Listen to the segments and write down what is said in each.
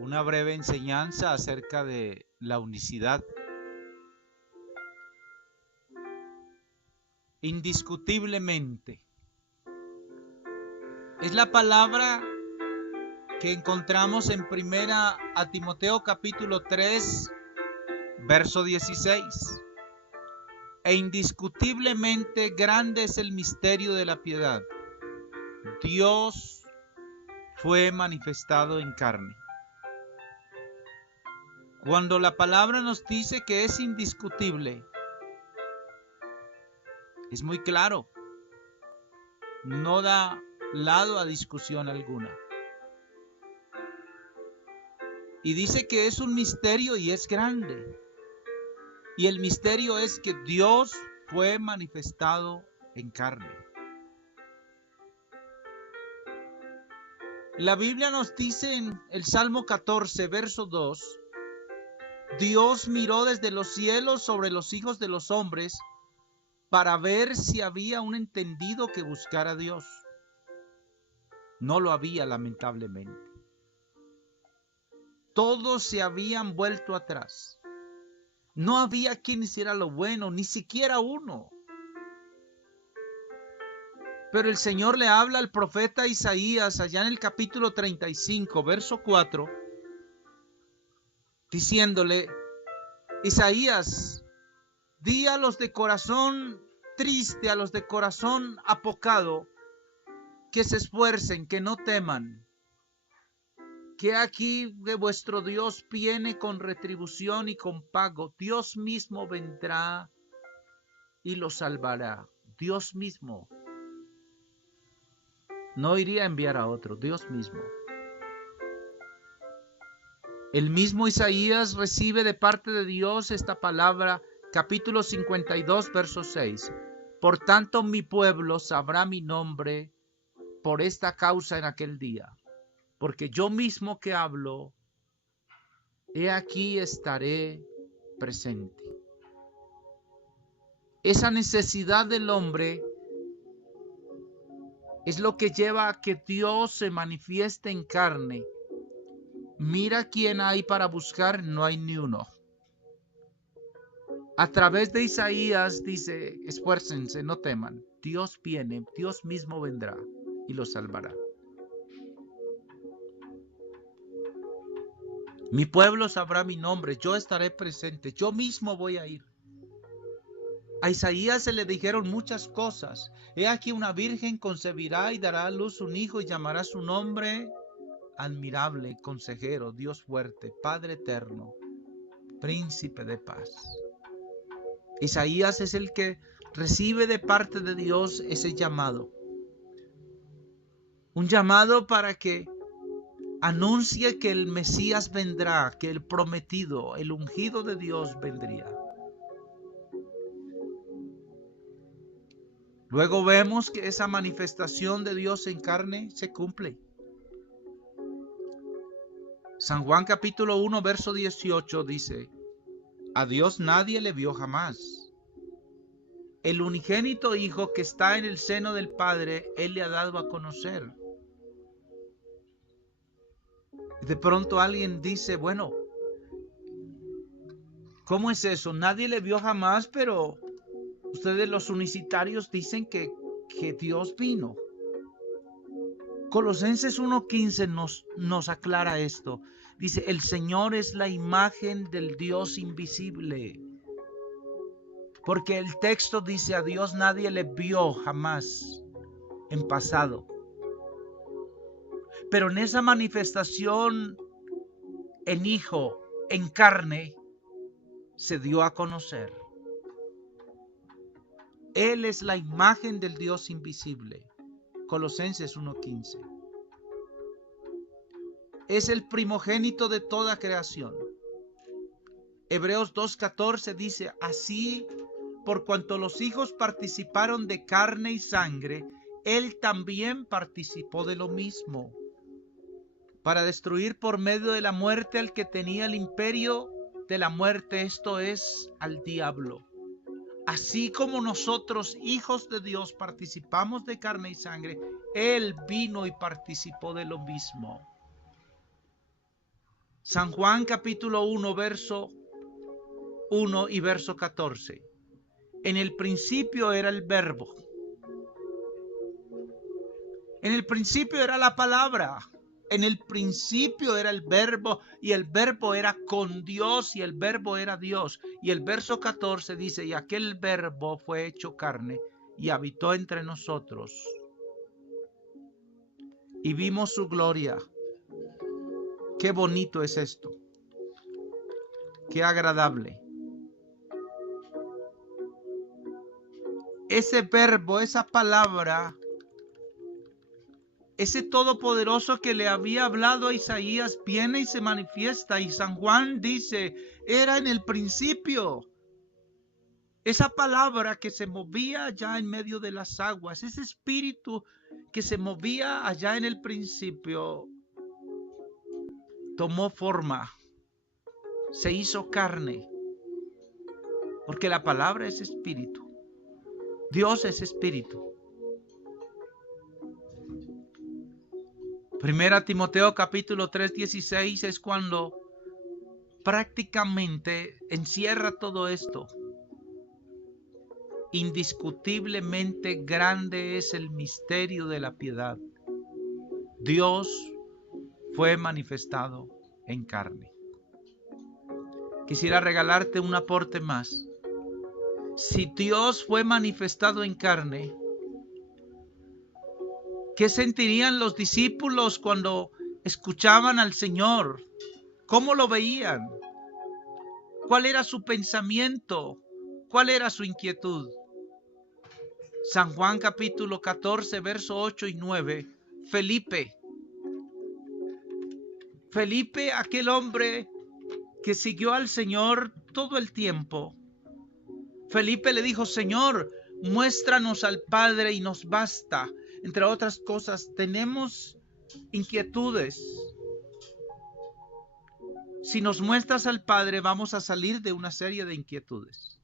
una breve enseñanza acerca de la unicidad. Indiscutiblemente. Es la palabra que encontramos en primera a Timoteo capítulo 3, verso 16. E indiscutiblemente grande es el misterio de la piedad. Dios fue manifestado en carne. Cuando la palabra nos dice que es indiscutible, es muy claro. No da lado a discusión alguna. Y dice que es un misterio y es grande. Y el misterio es que Dios fue manifestado en carne. La Biblia nos dice en el Salmo 14, verso 2, Dios miró desde los cielos sobre los hijos de los hombres para ver si había un entendido que buscara a Dios. No lo había, lamentablemente. Todos se habían vuelto atrás. No había quien hiciera lo bueno, ni siquiera uno. Pero el Señor le habla al profeta Isaías allá en el capítulo 35, verso 4, diciéndole: Isaías, di a los de corazón triste, a los de corazón apocado, que se esfuercen, que no teman, que aquí de vuestro Dios viene con retribución y con pago. Dios mismo vendrá y los salvará. Dios mismo. No iría a enviar a otro, Dios mismo. El mismo Isaías recibe de parte de Dios esta palabra, capítulo 52, verso 6. Por tanto, mi pueblo sabrá mi nombre por esta causa en aquel día. Porque yo mismo que hablo, he aquí estaré presente. Esa necesidad del hombre es lo que lleva a que Dios se manifieste en carne. Mira quién hay para buscar, no hay ni uno. A través de Isaías dice: esfuércense, no teman. Dios viene, Dios mismo vendrá y los salvará. Mi pueblo sabrá mi nombre, yo estaré presente, yo mismo voy a ir. A Isaías se le dijeron muchas cosas. He aquí una virgen concebirá y dará a luz un hijo y llamará su nombre Admirable, Consejero, Dios fuerte, Padre eterno, Príncipe de paz. Isaías es el que recibe de parte de Dios ese llamado. Un llamado para que anuncie que el Mesías vendrá, que el prometido, el ungido de Dios vendría. Luego vemos que esa manifestación de Dios en carne se cumple. San Juan capítulo 1, verso 18 dice: a Dios nadie le vio jamás. El unigénito Hijo que está en el seno del Padre, Él le ha dado a conocer. De pronto alguien dice: bueno, ¿cómo es eso? Nadie le vio jamás, pero ustedes los unicitarios dicen que Dios vino. Colosenses 1:15 nos aclara esto. Dice: el Señor es la imagen del Dios invisible. Porque el texto dice: a Dios nadie le vio jamás en pasado. Pero en esa manifestación en Hijo, en carne, se dio a conocer. Él es la imagen del Dios invisible. Colosenses 1:15. Es el primogénito de toda creación. Hebreos 2:14 dice: así, por cuanto los hijos participaron de carne y sangre, Él también participó de lo mismo, para destruir por medio de la muerte al que tenía el imperio de la muerte, esto es, al diablo. Así como nosotros, hijos de Dios, participamos de carne y sangre, Él vino y participó de lo mismo. San Juan capítulo 1, verso 1 y verso 14. En el principio era el verbo. En el principio era la palabra. En el principio era el verbo, y el verbo era con Dios, y el verbo era Dios. Y el verso 14 dice, y aquel verbo fue hecho carne y habitó entre nosotros. Y vimos su gloria. Qué bonito es esto. Qué agradable. Ese verbo, esa palabra, ese todopoderoso que le había hablado a Isaías, viene y se manifiesta. Y San Juan dice, era en el principio. Esa palabra que se movía allá en medio de las aguas, ese espíritu que se movía allá en el principio, tomó forma, se hizo carne, porque la palabra es espíritu. Dios es espíritu. Primera Timoteo capítulo 3:16 es cuando prácticamente encierra todo esto. Indiscutiblemente grande es el misterio de la piedad. Dios fue manifestado en carne. Quisiera regalarte un aporte más. Si Dios fue manifestado en carne, ¿qué sentirían los discípulos cuando escuchaban al Señor? ¿Cómo lo veían? ¿Cuál era su pensamiento? ¿Cuál era su inquietud? San Juan capítulo 14, verso 8 y 9. Felipe, aquel hombre que siguió al Señor todo el tiempo. Felipe le dijo, Señor, muéstranos al Padre y nos basta. Entre otras cosas, tenemos inquietudes. Si nos muestras al Padre, vamos a salir de una serie de inquietudes.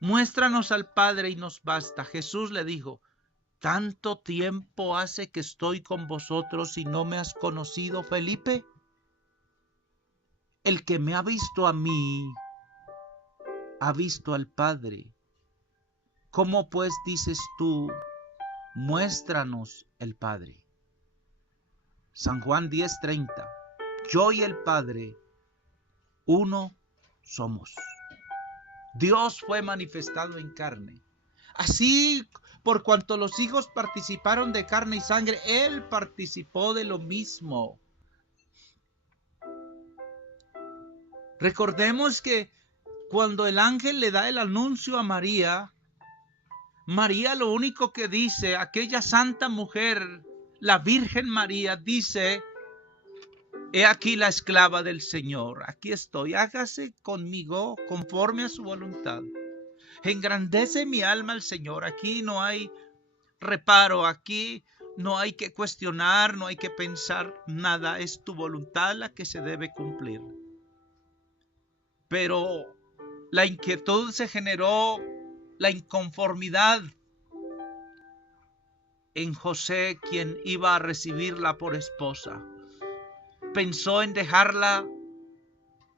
Muéstranos al Padre y nos basta. Jesús le dijo, ¿tanto tiempo hace que estoy con vosotros y no me has conocido, Felipe? El que me ha visto a mí, ha visto al Padre. ¿Cómo pues dices tú, muéstranos el Padre? San Juan 10:30. Yo y el Padre, uno somos. Dios fue manifestado en carne. Así, por cuanto los hijos participaron de carne y sangre, Él participó de lo mismo. Recordemos que cuando el ángel le da el anuncio a María, María lo único que dice, aquella santa mujer, la Virgen María, dice, he aquí la esclava del Señor, aquí estoy, hágase conmigo conforme a su voluntad. Engrandece mi alma al Señor, aquí no hay reparo, aquí no hay que cuestionar, no hay que pensar nada, es tu voluntad la que se debe cumplir. Pero la inquietud se generó, la inconformidad en José, quien iba a recibirla por esposa. Pensó en dejarla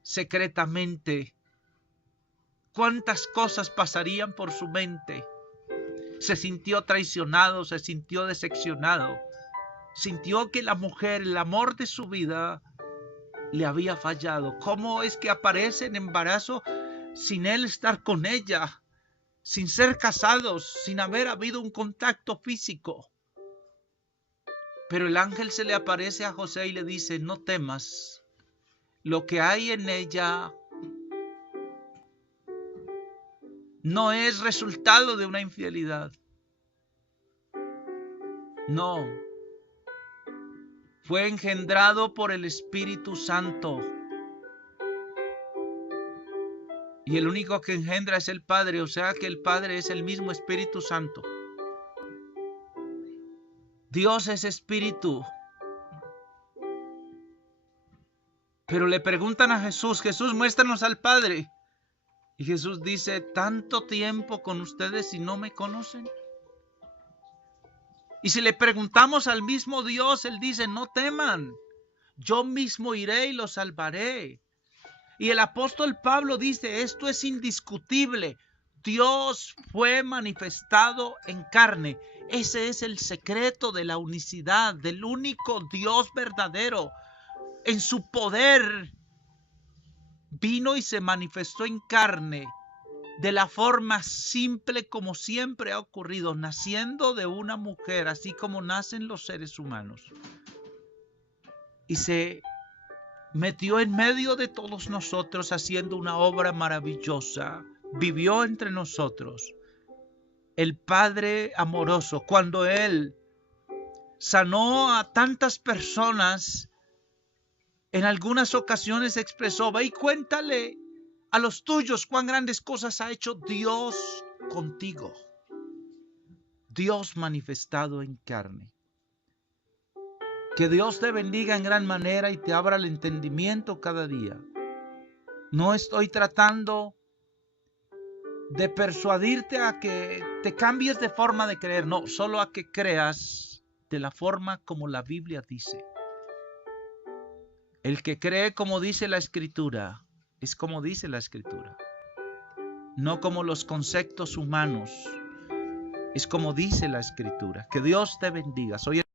secretamente. ¿Cuántas cosas pasarían por su mente? Se sintió traicionado, se sintió decepcionado. Sintió que la mujer, el amor de su vida, le había fallado. ¿Cómo es que aparece en embarazo sin él estar con ella? Sin ser casados, sin haber habido un contacto físico. Pero el ángel se le aparece a José y le dice, no temas, lo que hay en ella no es resultado de una infidelidad. No, fue engendrado por el Espíritu Santo. Y el único que engendra es el Padre, o sea que el Padre es el mismo Espíritu Santo. Dios es Espíritu. Pero le preguntan a Jesús, Jesús, muéstranos al Padre. Y Jesús dice, ¿tanto tiempo con ustedes y no me conocen? Y si le preguntamos al mismo Dios, Él dice, no teman, yo mismo iré y los salvaré. Y el apóstol Pablo dice, esto es indiscutible. Dios fue manifestado en carne. Ese es el secreto de la unicidad, del único Dios verdadero. En su poder vino y se manifestó en carne de la forma simple como siempre ha ocurrido, naciendo de una mujer, así como nacen los seres humanos. Y se metió en medio de todos nosotros haciendo una obra maravillosa. Vivió entre nosotros. El Padre amoroso, cuando Él sanó a tantas personas, en algunas ocasiones expresó, ve y cuéntale a los tuyos cuán grandes cosas ha hecho Dios contigo. Dios manifestado en carne. Que Dios te bendiga en gran manera y te abra el entendimiento cada día. No estoy tratando de persuadirte a que te cambies de forma de creer, no, solo a que creas de la forma como la Biblia dice. El que cree como dice la Escritura, es como dice la Escritura. No como los conceptos humanos, es como dice la Escritura. Que Dios te bendiga. Soy